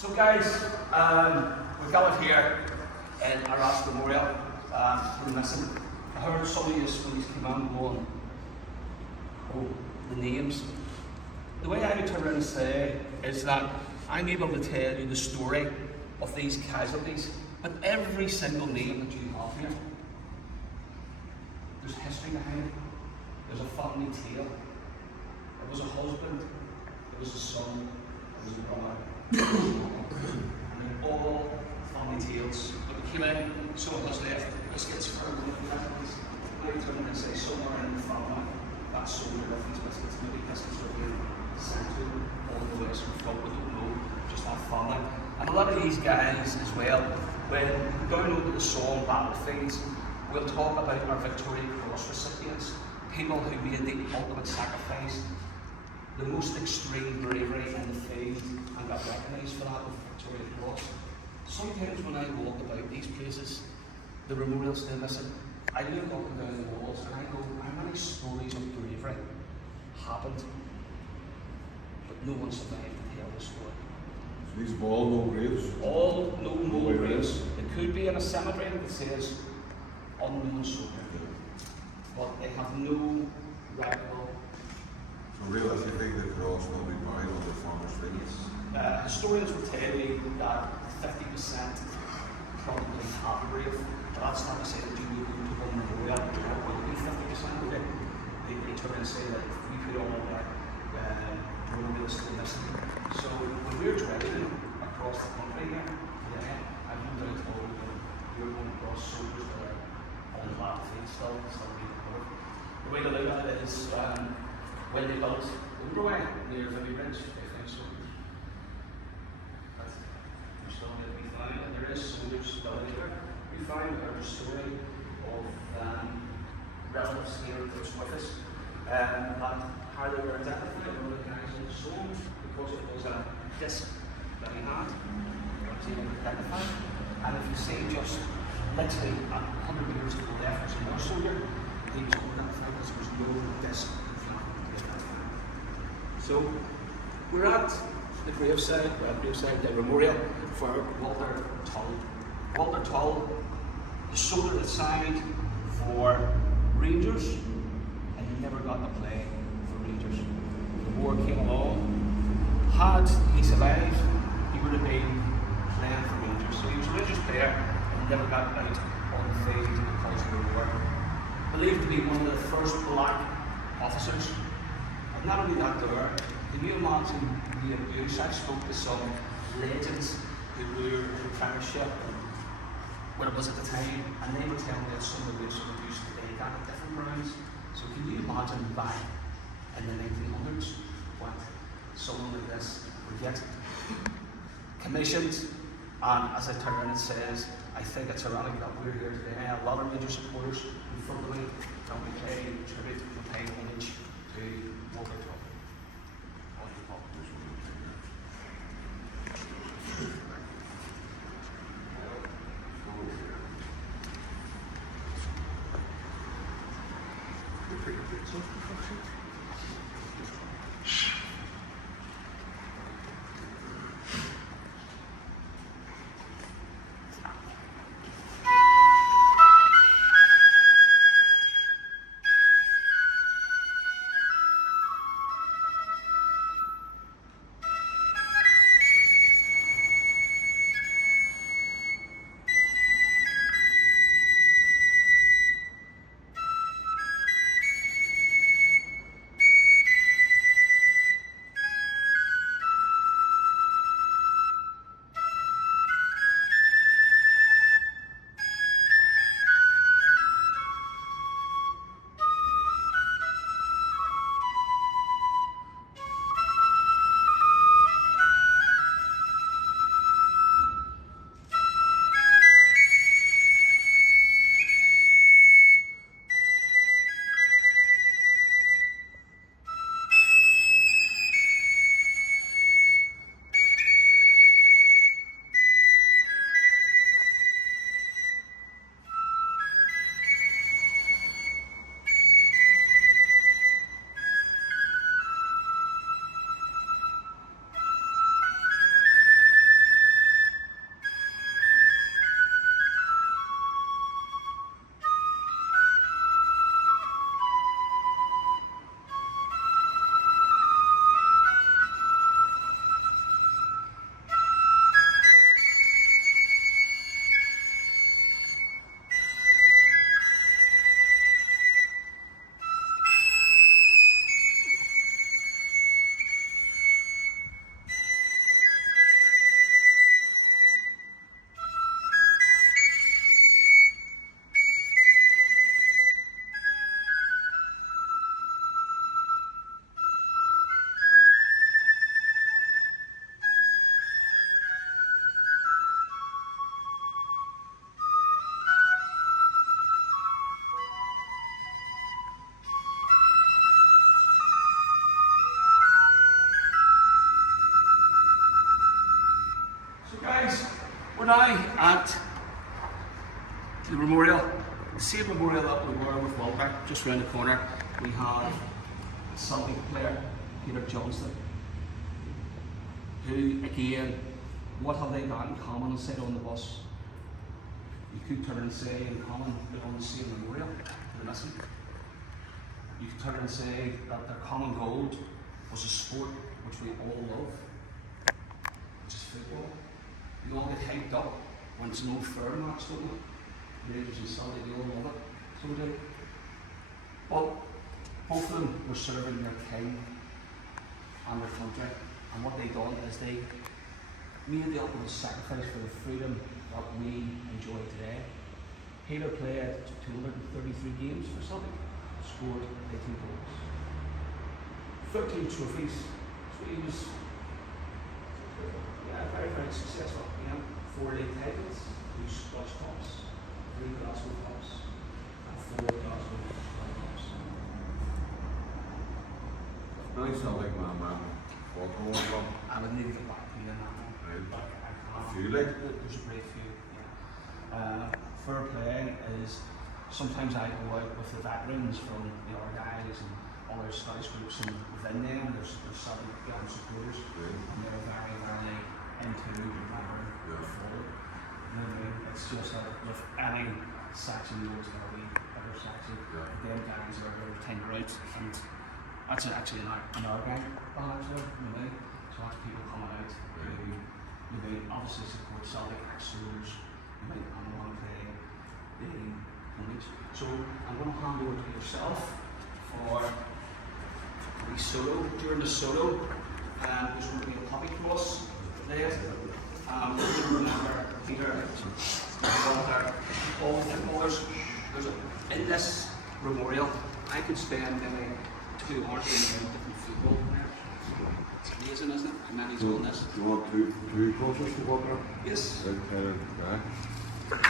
So guys, we're gathered here in Arras Memorial. Listen, I heard some of you when you came on going, oh, the names. The way I would turn around and say is that I'm able to tell you the story of these casualties, but every single name that you have here, there's history behind it. There's a family tale. It was a husband, it was a son, it was a brother. And they're all family tales. But we came in, some of us left biscuits for one of the biscuits. I turn around and say somewhere in the family that soldier left these biscuits, maybe biscuits were being sent to them all the way from front, we don't know, just that family. And a lot of these guys as well, when we download the song Battlefields, we'll talk about our Victoria Cross recipients, people who made the ultimate sacrifice, the most extreme bravery in the field, and got recognised for that with Victoria Cross. Sometimes when I walk about these places, the memorials still missing, I look up and down the walls and I go, how many stories of bravery happened, but no one survived to tell the story. So these are all no graves? All no graves. It could be in a cemetery that says unknown soldier, but they have no rival. So realistically, they could all still be buried on the farmers' fields? Historians will tell you that 50% probably have a grave, but that's not to say that you will go to one memorial, it will be 50% of it. They turn and say that if we put on all that, memorials still missing. So when we're driving across the country here, today, I've no doubt all we're going across soldiers that are on the battlefield still being covered. The way to look at it is when they built Overway near Vimy Bridge, they found soldiers. They're still yet to be found, and there is soldiers still there. We found a story of relatives here that's with us, that how they were identified, one of the guys on the stone, because it was a disc that he had, he was able to identify. And if you see just literally 100 metres to the left, there's another soldier, he was identified because there was no disc. So we're at the graveside, the memorial for Walter Tull. Walter Tull, the soldier that signed for Rangers, and he never got to play for Rangers. The war came along. Had he survived, he would have been playing for Rangers. So he was a Rangers player and never got out on the field because of the war. Believed to be one of the first black officers. And not only that, can you imagine the abuse? I spoke to some legends who were in the Premiership when it was at the time, and they were telling me that some of the abuse that they got at different grounds. So can you imagine back in the 1900s what someone like this would get commissioned? And as I turn around and says, I think it's ironic that we're here today. A lot of Rangers supporters in front of me, and we pay tribute, we pay homage to Walter Tull. now at the memorial, the same memorial that we were with Walter, just round the corner. We have a Celtic player, Peter Johnston, who again, what have they got in common and said on the bus? You could turn and say in common they're on the same memorial, they're missing. You could turn and say that their common goal was a sport which we all love, which is football. We all get hyped up when it's an old firm match, don't we? Rangers and Celtic, we all love it. So we do. But both of them were serving their king and their country. And what they done is they made the ultimate sacrifice for the freedom that we enjoy today. Peter played 233 games for Celtic, scored 18 goals. 13 trophies. So he was very, very successful. 4 league titles, 2 Scottish Cups, 3 Glasgow Cups, and 4 Glasgow Cups. Really sound like my man. I would need to get back to you on that one. Right. But I can't. Few like? There's a great few. Yeah. Fair play is sometimes I go out with the veterans from the Arras and other Scottish groups, and within them there's some young supporters, Right. and they're very, very into the veteran forward. You know what I mean? It's just that with any section, there's going to be other section. Yeah. Them guys are very tender out, and that's actually an our gang actually, you know. So that's people coming out who obviously support Celtic ex-soldiers, and want to play the image. So I'm going to hand over to yourself for the solo. During the solo, there's going to be a puppy cross there. Remember Peter, Walter, all the footballers. In this memorial, I could spend maybe 2 hours in different football players. It's amazing, isn't it? And then he's on this. Do you want two crosses to walk around? Yes. Back.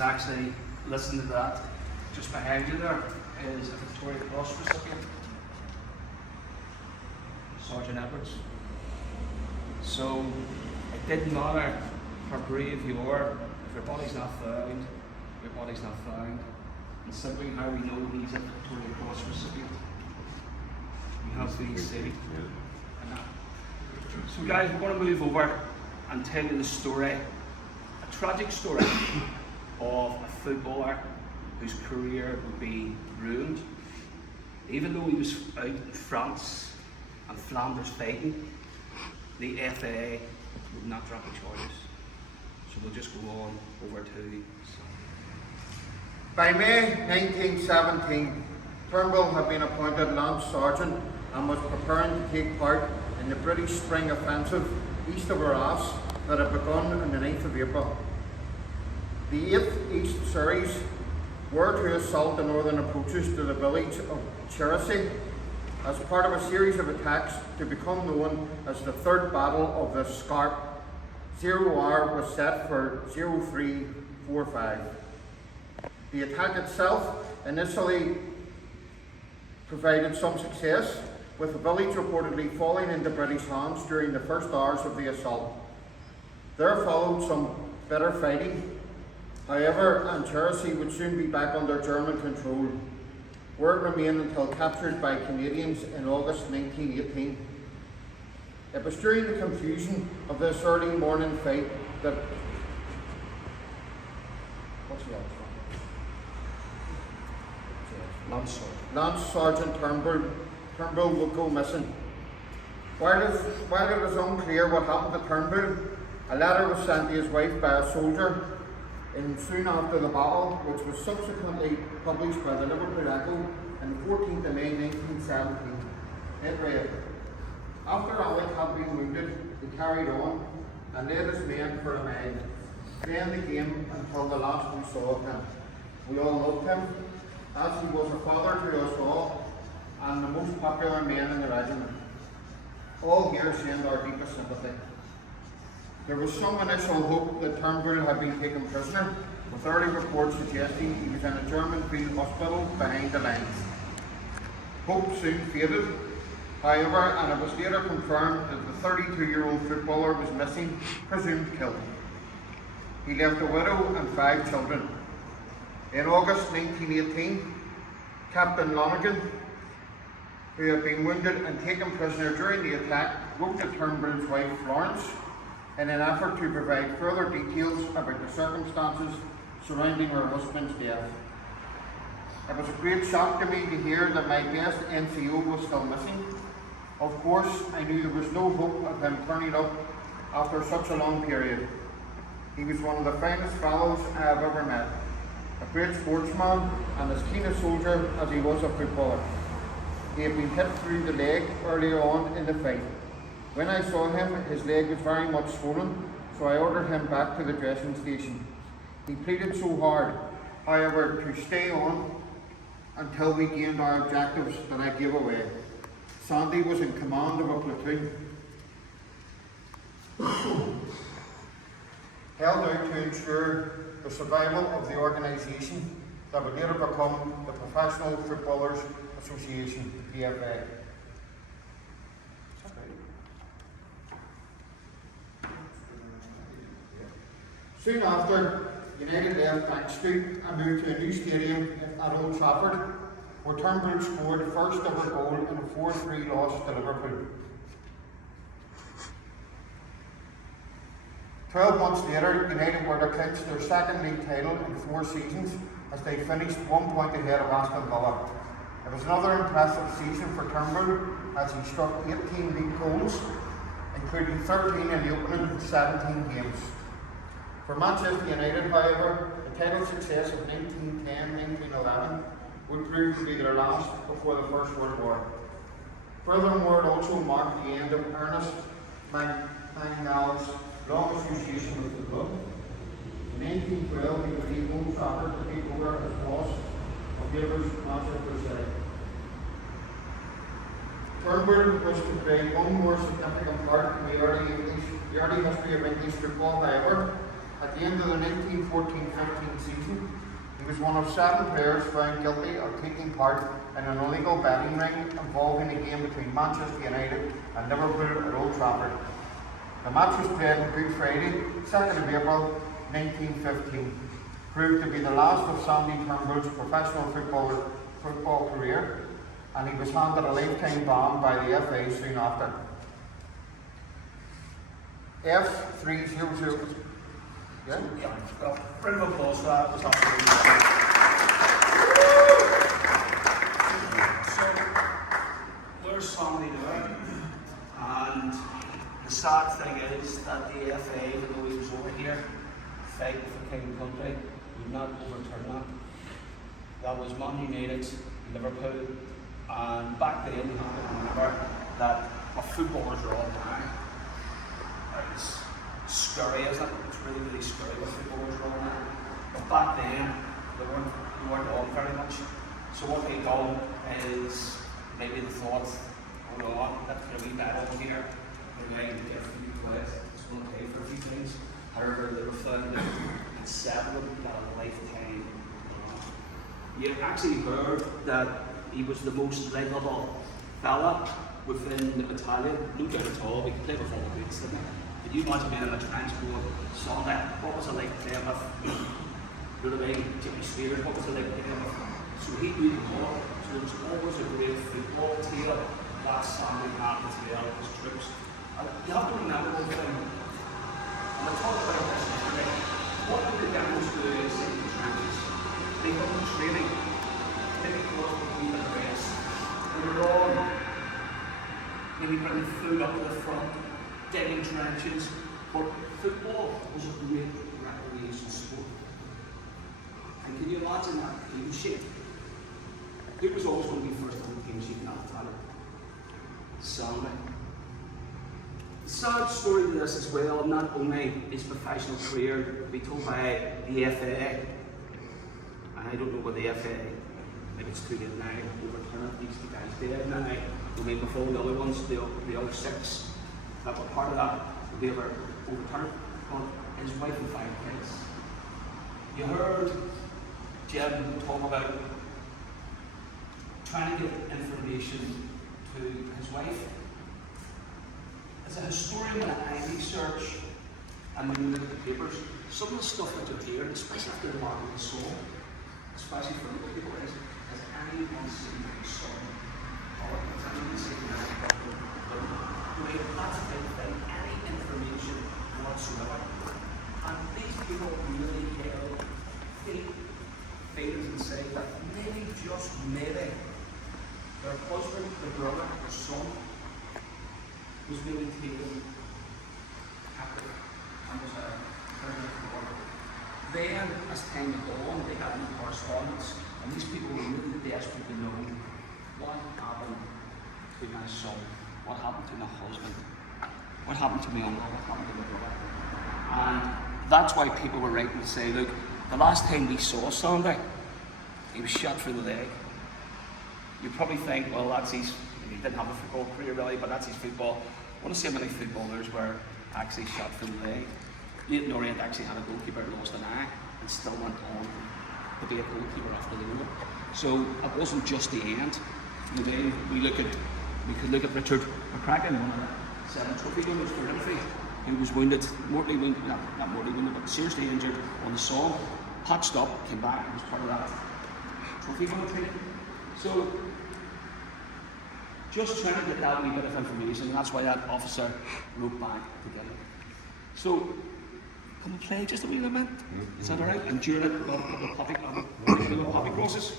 Actually, listen to that. Just behind you there is a Victoria Cross recipient, Sergeant Edwards. So it didn't matter how brave you are, if your body's not found, your body's not found. And simply how we know he's a Victoria Cross recipient. We have these and that. So guys, we're going to move over and tell you the story, a tragic story of a footballer whose career would be ruined Even though he was out in France and Flanders fighting, the FAA would not drop the charges. So we'll just go on over to. By May 1917, Turnbull had been appointed Lance Sergeant and was preparing to take part in the British Spring Offensive east of Arras that had begun on the 9th of April. The 8th East Series were to assault the northern approaches to the village of Arras as part of a series of attacks to become known as the Third Battle of the Scarpe. 0R was set for 0345. The attack itself initially provided some success, with the village reportedly falling into British hands during the first hours of the assault. There followed some bitter fighting. However, Arras would soon be back under German control, where it remained until captured by Canadians in August 1918. It was during the confusion of this early morning fight that Lance Sergeant Turnbull would go missing. While it was unclear what happened to Turnbull, a letter was sent to his wife by a soldier soon after the battle, which was subsequently published by the Liverpool Echo on the 14th of May 1917. It read, "After Alec had been wounded, he carried on and led his men for a mile, playing the game until the last we saw of him. We all loved him, as he was a father to us all and the most popular man in the regiment. All here send our deepest sympathy." There was some initial hope that Turnbull had been taken prisoner, with early reports suggesting he was in a German field hospital behind the lines. Hope soon faded, however, and it was later confirmed that the 32-year-old footballer was missing, presumed killed. He left a widow and 5 children. In August 1918, Captain Lonergan, who had been wounded and taken prisoner during the attack, wrote to Turnbull's wife Florence in an effort to provide further details about the circumstances surrounding her husband's death. "It was a great shock to me to hear that my best NCO was still missing. Of course, I knew there was no hope of him turning up after such a long period. He was one of the finest fellows I have ever met, a great sportsman and as keen a soldier as he was a footballer. He had been hit through the leg earlier on in the fight. When I saw him, his leg was very much swollen, so I ordered him back to the dressing station. He pleaded so hard, however, to stay on until we gained our objectives that I gave away. Sandy was in command of a platoon. Held out to ensure the survival of the organisation that would later become the Professional Footballers Association, the PFA. Soon after, United left Bank Street and moved to a new stadium at Old Trafford, where Turnbull scored first ever goal in a 4-3 loss to Liverpool. 12 months later, United were to clinch their second league title in 4 seasons as they finished 1 point ahead of Aston Villa. It was another impressive season for Turnbull as he struck 18 league goals, including 13 in the opening 17 games. For Manchester United, however, the title success of 1910-1911 would prove to be their last before the First World War. Furthermore, it also marked the end of Ernest Mangnall's long association with the club. In 1912, he would leave Old Trafford to take over as boss of Labour's Manchester City. Turnbull was to play one more significant part in the early history of English football, however. At the end of the 1914-15 season, he was one of 7 players found guilty of taking part in an illegal betting ring involving a game between Manchester United and Liverpool at Old Trafford. The match was played on Good Friday, 2nd of April 1915, proved to be the last of Sandy Turnbull's professional football career, and he was handed a lifetime ban by the FA soon after. F300. Yeah? Well, round of applause for that. Was absolutely. So, fight with the King country. We've not overturned that. That was Man United, Liverpool, and back then you have to remember that our footballers are all now. It's scary, isn't it? It's really, really scary what footballers are all now. But back then, they weren't on very much. So what they done is maybe they thought, hold on, let's get a wee bet over here. Maybe I can get a few quid. It's going to pay for a few things. However, they were found that it's 7 of them got a lifetime. You actually heard that he was the most likable fella within the battalion. No doubt at all. We could play with all the boots, didn't we? Could you imagine being in a trench going, Sunday, what was it like playing with, you know what I mean, Jimmy Spears, what was it like playing with? So he knew the ball. So there was always a great football tale that Sunday had as well with his troops. And you have to remember one thing, and I talk about this today, what did the Demos do inside the trenches? They got the training, maybe close to the rest. They were on, maybe bringing food up to the front, digging trenches, but football was a great recreation sport. And can you imagine that team sheet? Who was always going to be first on the team sheet in that battalion? Sunday. The sad story to this as well, not only his professional career be told by the FA. I don't know what the FA, maybe it's too late now, overturn it, these guys dead now. I mean, before the other ones, the other 6 that were part of that, they were overturned. But his wife and 5 kids. You heard Jim talk about trying to get information to his wife. As a historian, when I research and when you look at the papers, some of the stuff that you're hearing, especially after the market of the soul, especially for other people, is has anyone seen my son? Or has anyone seen my brother? That's a big thing, any information whatsoever. And these people really held deep feelings and say that maybe, just maybe, their husband, their brother, their son was really taken captive and was a prisoner of war. Then, as time went on, they had no correspondence, and these people were really desperate to know what happened to my son, what happened to my husband, what happened to my uncle, what happened to my brother. And that's why people were writing to say, look, the last time we saw Sunday, he was shot through the leg. You probably think, well, that's his, he didn't have a football career really, but that's his football. I want to see how many footballers were actually shot through the leg. Leighton Orient actually had a goalkeeper who lost an eye and still went on to be a goalkeeper after the war. So it wasn't just the end. The way we could look at Richard McCracken, one of the 7 trophy winners for Liverpool, who was wounded, mortally wounded, not mortally wounded, but seriously injured on the Somme, patched up, came back, and was part of that trophy winner training. So just trying to get that wee bit of information, and that's why that officer wrote back to get it. So, can we play just a wee little bit? Is that alright? And during it, we've got a couple of poppy crosses.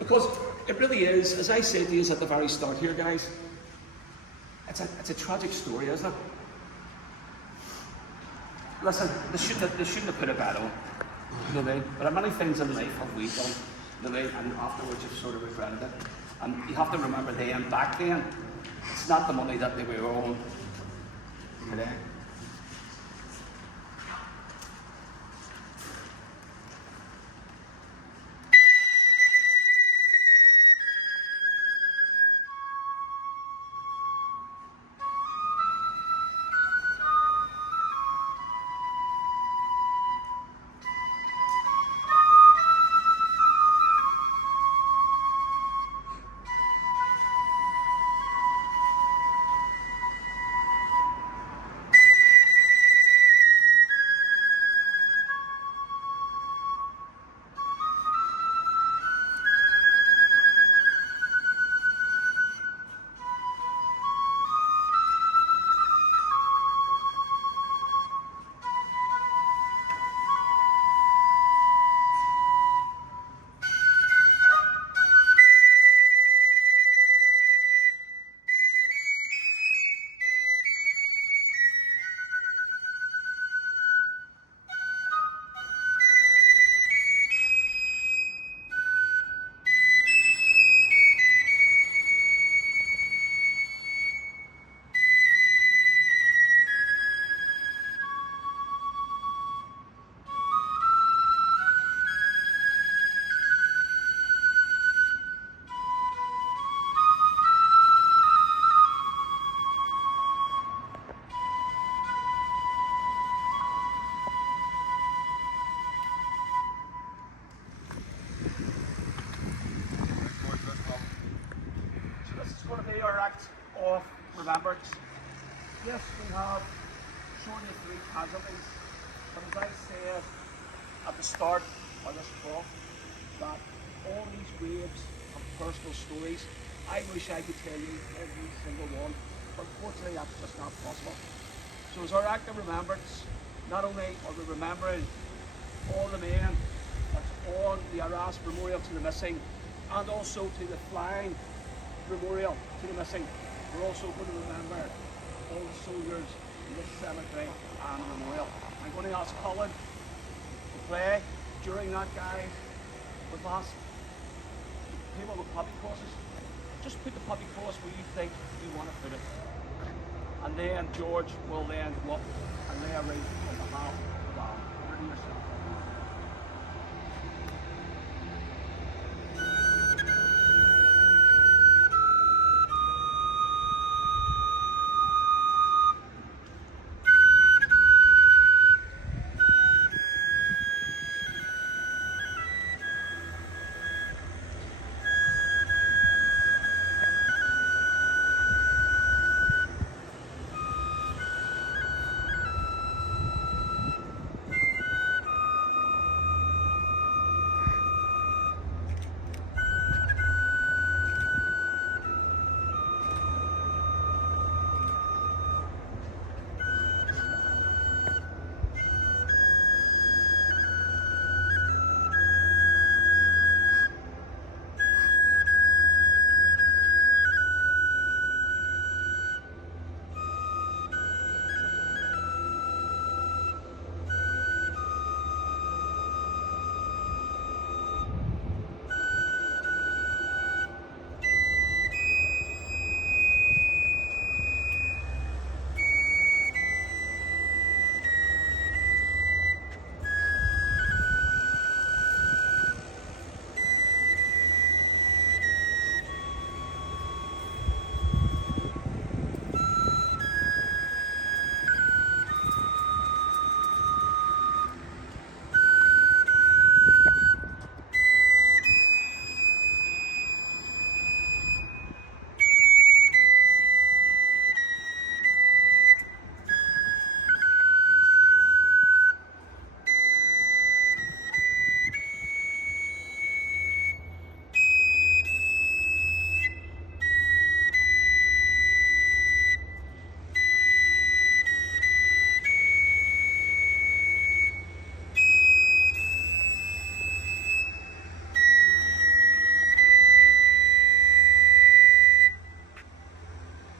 Because it really is, as I said to you at the very start here, guys, it's a tragic story, isn't it? Listen, they shouldn't have put a bet on. You know what I mean? But many things in life have we done, you know what I mean? And afterwards you've sort of regretted it. And you have to remember then, back then, it's not the money that they were on today. remembrance. Yes, we have shown you 3 casualties, but as I said at the start of this talk, that all these graves have personal stories. I wish I could tell you every single one, but unfortunately that's just not possible. So as our act of remembrance, not only are we remembering all the men that's on the Arras memorial to the missing, and also to the flying memorial to the missing, we're also going to remember all the soldiers in this cemetery and memorial. I'm going to ask Colin to play during that, guys, with us. People with puppy crosses, just put the puppy cross where you think you want to put it. And then George will then go up and lay a wreath on behalf of our over to yourself.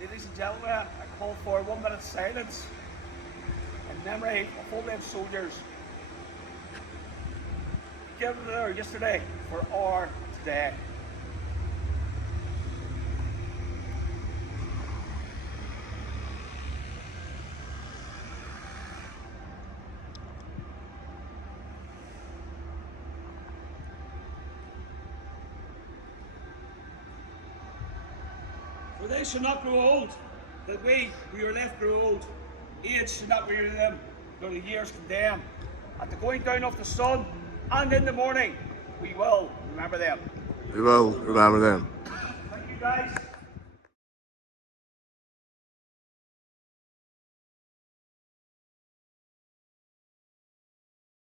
Ladies and gentlemen, I call for 1 minute silence in memory of all them soldiers given there yesterday for our today. For they shall not grow old, that we who are left grow old. Age should not weary them, nor the years condemn. At the going down of the sun, and in the morning, we will remember them. We will remember them. Thank you, guys.